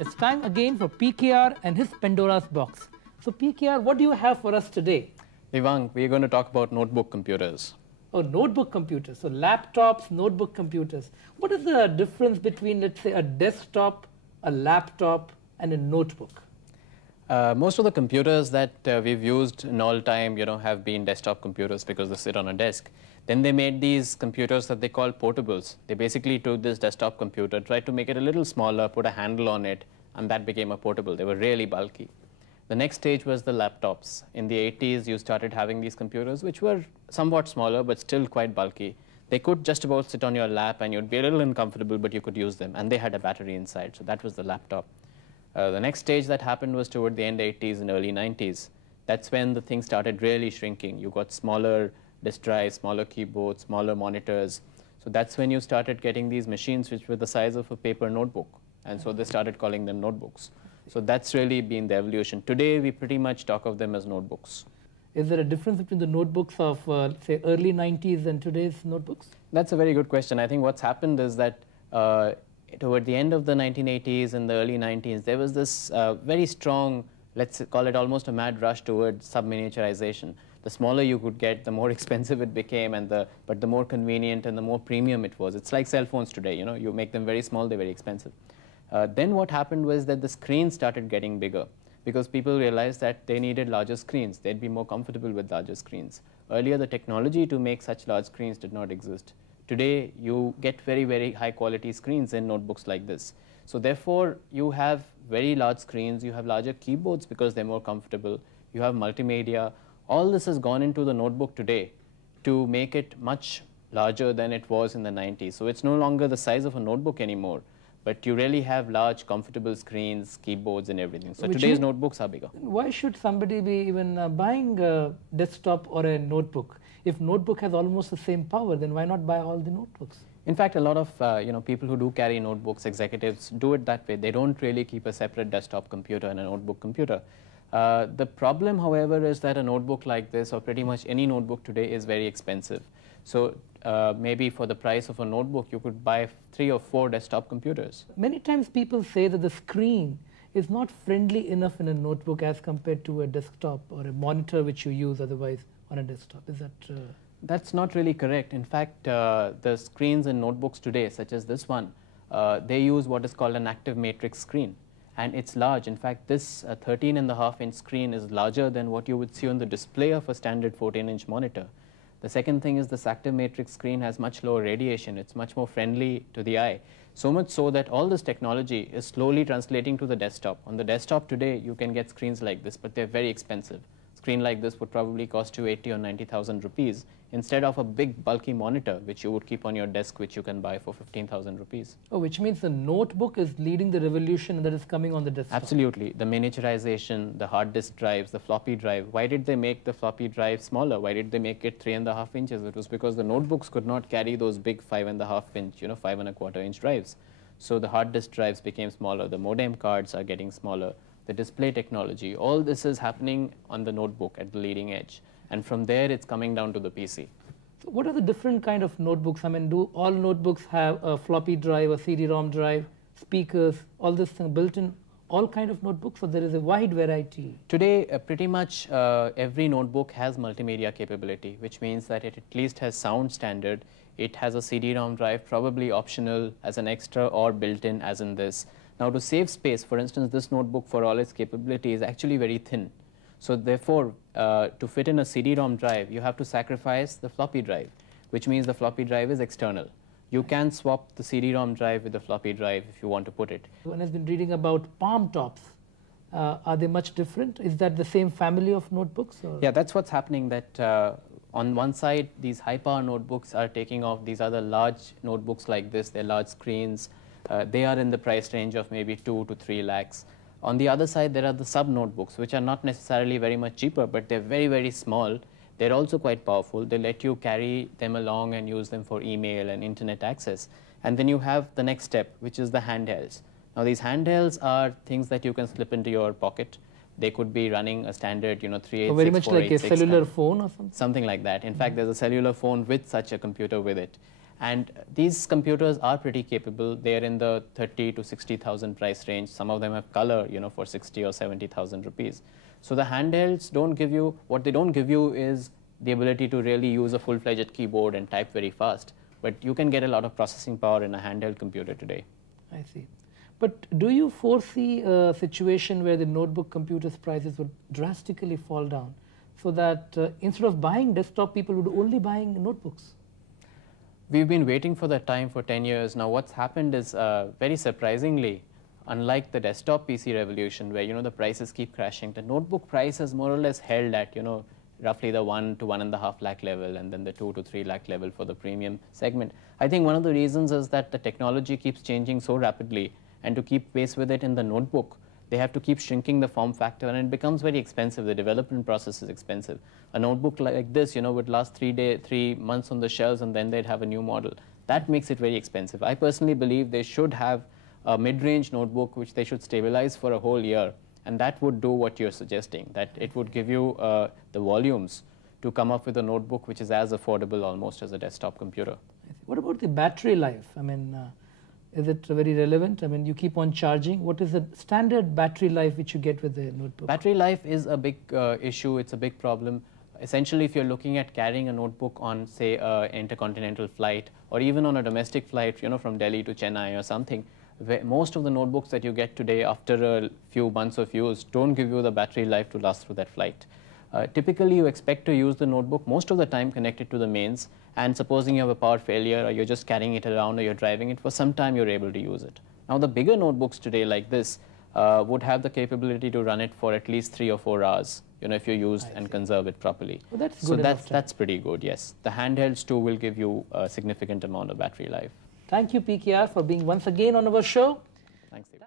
It's time again for PKR and his Pandora's box. So PKR, what do you have for us today? Vivang, we're going to talk about notebook computers. Oh, notebook computers. So laptops, notebook computers. What is the difference between, let's say, a desktop, a laptop, and a notebook? Most of the computers that we've used in all time, have been desktop computers because they sit on a desk. Then they made these computers that they call portables. They basically took this desktop computer, tried to make it a little smaller, put a handle on it, and that became a portable. They were really bulky. The next stage was the laptops. In the 80s, you started having these computers, which were somewhat smaller, but still quite bulky. They could just about sit on your lap, and you'd be a little uncomfortable, but you could use them. And they had a battery inside, so that was the laptop. The next stage that happened was toward the end 80s and early 90s. That's when the thing started really shrinking. You got smaller disk drives, smaller keyboards, smaller monitors. So that's when you started getting these machines which were the size of a paper notebook. And so they started calling them notebooks. So that's really been the evolution. Today, we pretty much talk of them as notebooks. Is there a difference between the notebooks of, say, early 90s and today's notebooks? That's a very good question. I think what's happened is that toward the end of the 1980s and the early 90s, there was this very strong, let's call it almost a mad rush towards sub-miniaturization. The smaller you could get, the more expensive it became, but the more convenient and the more premium it was. It's like cell phones today, you make them very small, they're very expensive. Then what happened was that the screens started getting bigger because people realized that they needed larger screens. They'd be more comfortable with larger screens. Earlier, the technology to make such large screens did not exist. Today, you get very, very high quality screens in notebooks like this. So therefore, you have very large screens, you have larger keyboards because they're more comfortable, you have multimedia. All this has gone into the notebook today to make it much larger than it was in the 90s. So it's no longer the size of a notebook anymore, but you really have large, comfortable screens, keyboards, and everything. So today's notebooks are bigger. Why should somebody be even buying a desktop or a notebook? If notebook has almost the same power, then why not buy all the notebooks? In fact, a lot of people who do carry notebooks, executives, do it that way. They don't really keep a separate desktop computer and a notebook computer. The problem, however, is that a notebook like this, or pretty much any notebook today, is very expensive. So maybe for the price of a notebook, you could buy 3 or 4 desktop computers. Many times people say that the screen is not friendly enough in a notebook as compared to a desktop or a monitor which you use otherwise on a desktop. Is that... That's not really correct. In fact, the screens in notebooks today, such as this one, they use what is called an active matrix screen. And it's large. In fact, this 13.5-inch screen is larger than what you would see on the display of a standard 14-inch monitor. The second thing is this active matrix screen has much lower radiation. It's much more friendly to the eye. So much so that all this technology is slowly translating to the desktop. On the desktop today, you can get screens like this, but they're very expensive. Screen like this would probably cost you 80 or 90,000 rupees instead of a big bulky monitor which you would keep on your desk, which you can buy for 15,000 rupees. Oh, which means the notebook is leading the revolution that is coming on the desktop. Absolutely. The miniaturization, the hard disk drives, the floppy drive. Why did they make the floppy drive smaller? Why did they make it 3.5 inches? It was because the notebooks could not carry those big 5.5-inch, 5.25-inch drives. So the hard disk drives became smaller. The modem cards are getting smaller. The display technology, all this is happening on the notebook at the leading edge. And from there, it's coming down to the PC. So what are the different kind of notebooks? I mean, do all notebooks have a floppy drive, a CD-ROM drive, speakers, all this thing built in all kind of notebooks, or there is a wide variety? Today, pretty much every notebook has multimedia capability, which means that it at least has sound standard. It has a CD-ROM drive, probably optional as an extra or built-in as in this. Now, to save space, for instance, this notebook, for all its capability, is actually very thin. So therefore, to fit in a CD-ROM drive, you have to sacrifice the floppy drive, which means the floppy drive is external. You can swap the CD-ROM drive with the floppy drive if you want to put it. One has been reading about Palmtops. Are they much different? Is that the same family of notebooks? Or? Yeah, that's what's happening. That on one side, these high-power notebooks are taking off. These are the large notebooks like this. They're large screens. They are in the price range of maybe 2 to 3 lakhs. On the other side, there are the sub-notebooks, which are not necessarily very much cheaper, but they're very, very small. They're also quite powerful. They let you carry them along and use them for email and internet access. And then you have the next step, which is the handhelds. Now, these handhelds are things that you can slip into your pocket. They could be running a standard, 386, so very much like a cellular phone or something? Something like that. In fact, there's a cellular phone with such a computer with it. And these computers are pretty capable. They're in the 30 to 60,000 price range. Some of them have color, for 60 or 70,000 rupees. So the handhelds don't give you, what they don't give you is the ability to really use a full-fledged keyboard and type very fast. But you can get a lot of processing power in a handheld computer today. I see. But do you foresee a situation where the notebook computers' prices would drastically fall down so that instead of buying desktop, people would only buying notebooks? We've been waiting for that time for 10 years. Now what's happened is, very surprisingly, unlike the desktop PC revolution where, the prices keep crashing, the notebook price has more or less held at, roughly the 1 to 1.5 lakh level, and then the 2 to 3 lakh level for the premium segment. I think one of the reasons is that the technology keeps changing so rapidly, and to keep pace with it in the notebook, they have to keep shrinking the form factor, and it becomes very expensive. The development process is expensive. A notebook like this, would last 3 months on the shelves, and then they'd have a new model. That makes it very expensive. I personally believe they should have a mid-range notebook which they should stabilize for a whole year, and that would do what you're suggesting, that it would give you the volumes to come up with a notebook which is as affordable almost as a desktop computer. What about the battery life? I mean, is it very relevant? I mean, you keep on charging. What is the standard battery life which you get with the notebook? Battery life is a big issue. It's a big problem. Essentially, if you're looking at carrying a notebook on, say, an intercontinental flight, or even on a domestic flight, from Delhi to Chennai or something, most of the notebooks that you get today after a few months of use don't give you the battery life to last through that flight. Typically, you expect to use the notebook most of the time connected to the mains, and supposing you have a power failure or you're just carrying it around or you're driving it, for some time you're able to use it. Now, the bigger notebooks today like this would have the capability to run it for at least 3 or 4 hours, if you use and conserve it properly. Well, that's so good that's pretty good, yes. The handhelds too will give you a significant amount of battery life. Thank you, PKR, for being once again on our show. Thanks, Steve.